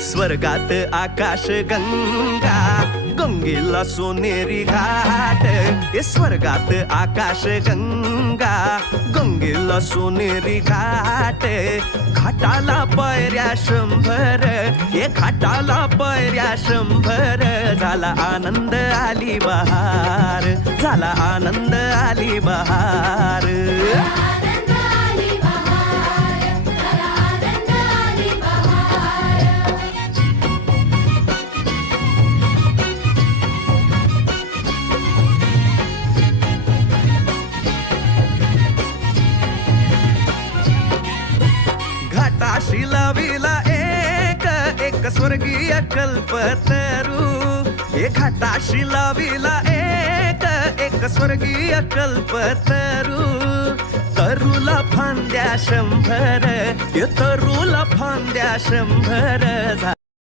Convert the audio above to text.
स्वर्गात आकाश गंगा, गंगेला सोनेरी घाट. स्वर्गात आकाश गंगा, गंगेला सोनेरी घाट. घाटाला पायऱ्या 100, घाटाला पायऱ्या 100. झाला आनंद आली बहार, झाला आनंद आली बहार. घाटाशी लाविला एक स्वर्गीय कल्पतरू. घाटाशी लाविला एक स्वर्गीय कल्पतरू. तरूला फांद्या 100, तरूला फांद्या 100.